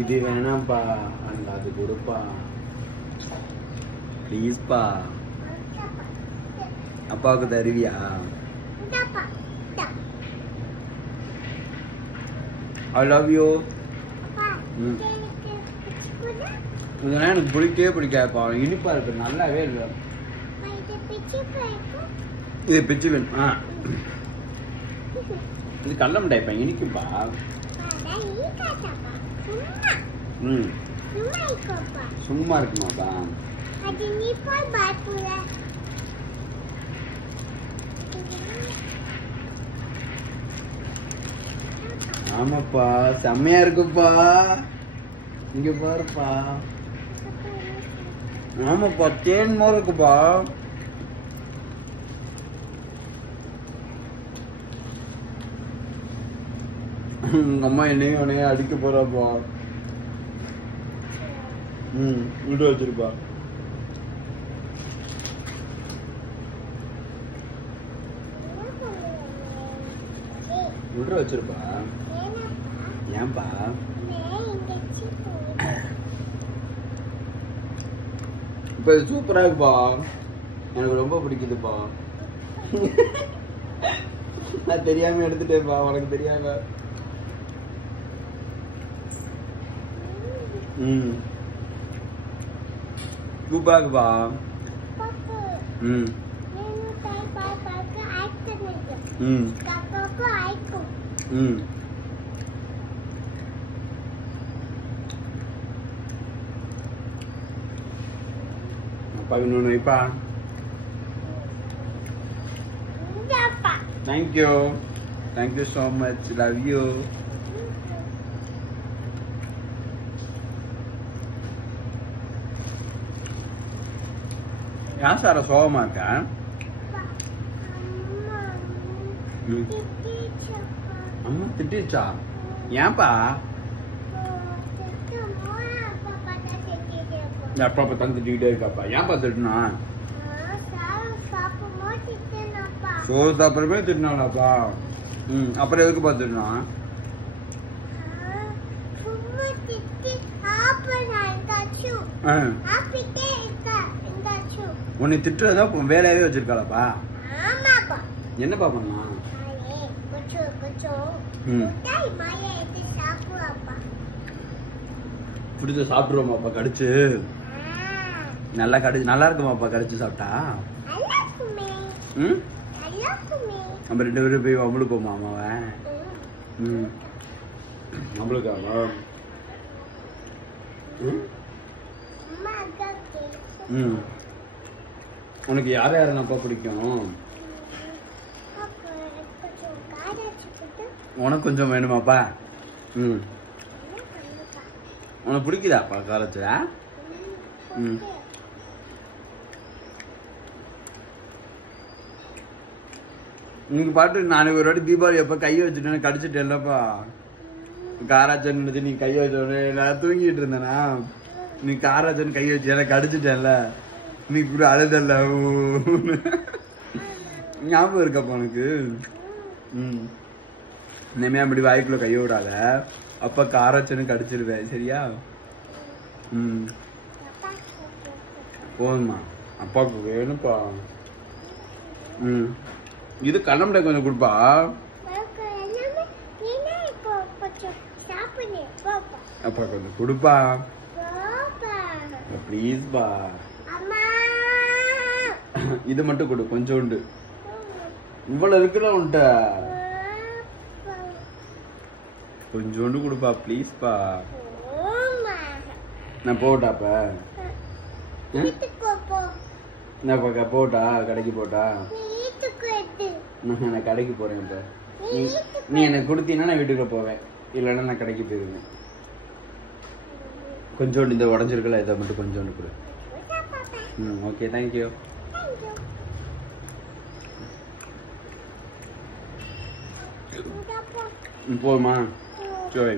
இது வேணாம்ப்பா அந்த அது கொடுப்பா ப்ளீஸ்ப்பா. அப்பாவுக்கு தருவியா? I love you. இதெல்லாம் எனக்கு பிடிக்கவே பிடிக்காதுப்பா. இனிப்பா இருக்கு, நல்லாவே இல்லை. இது பிச்சு வேணுமா? இது கடல மிட்டாய்ப்பா, இனிக்கும்பா. ம் சும்மா இருக்குமாப்பா? ஆமாப்பா, செம்மையா இருக்குப்பா. இங்க பாருப்பா. ஆமாப்பா, தேன் மாதிரி இருக்குப்பா. உங்க அம்மா என்னையும் உனையும் அடிக்க போறாப்பா. விட்டு வச்சிருப்பா. விட்டு வச்சிருப்பா. ஏன்பா? இப்ப இது சூப்பரா இருக்குப்பா, எனக்கு ரொம்ப பிடிக்குதுப்பா. நான் தெரியாம எடுத்துட்டேன்ப்பா, உனக்கு தெரியாம. சூப்பரா இருக்குப்பா. அப்பா இன்னொன்னு வைப்பா. Thank you, thank you so much, love you. ஏன் சார சோகமா இருக்க? அம்மா திட்டிச்சா? ஏன்பா? அப்பா பார்த்தாலும் திட்டிக்கிட்டே இருக்காப்பா. ஏன்பா திட்டினா? சோறு சாப்பிட்றமே திட்டினாப்பா. அப்புறம் எதுக்கு பார்த்துட்டுனா? உன்னை திட்டுறதா வேலையாவே வச்சிருக்காளப்பா. என்னப்பா பண்ணா? பிடிச்ச சாப்பிடுவோமாப்பா கடிச்சு? நல்லா கடிச்சு நல்லா இருக்குமாப்பா கடிச்சு சாப்பிட்டா? நம்ம 2 பேரும் போய் அம்பளுப்போமா அம்மாவை? அம்பளுக்காமா? உனக்கு யார் யாருன்னாப்பா பிடிக்கும்? உனக்கு கொஞ்சம் வேணுமாப்பா? உனக்கு பிடிக்குதாப்பா காலேஜ்ல? நீங்க பாட்டு நாளைக்கு ஒரு வாட்டி தீபாவளி அப்ப கையை வச்சுட்டேன்னு கடிச்சிட்டேன்லப்பா. காராச்சன் நீ கையை வச்சோடனே நான் தூங்கிட்டு இருந்தேனா, நீ காராச்சன் கையை வச்சு எனக்கு கடிச்சிட்டேன்ல, நீ கூட அழுதல்ல. ஞாபகம் இருக்கப்பா உனக்கு? இனிமே அப்படி வாய்க்குள்ள கைய விடாத, அப்ப காராச்சனு கடிச்சிருவேன் சரியா? போதுமா? அப்பாவுக்கு வேணும்ப்பா. இது கடலை கொஞ்சம் கொடுப்பா. அப்பா கொஞ்சம் கொடுப்பா ப்ளீஸ்பா. இது மட்டும் கொடு, கொஞ்சோண்டு. இவ்வளவு இருக்குல்ல உன்ட்ட, கொஞ்சோண்டு கொடுப்பா ப்ளீஸ்பா. நான் போட்டாப்ப நான் போட்டா கடைக்கு போட்டா? நான் கடைக்கு போறேன். இப்ப நீ எனக்கு கொடுத்தீங்கன்னா நான் வீட்டுக்குள்ள போவேன், இல்லைன்னா நான் கடைக்கு போயிருவேன். கொஞ்சோண்டு இந்த உடஞ்சிருக்கல, இதை மட்டும் கொஞ்சோண்டு கொடு. Okay thank you. போதுமா? சரி.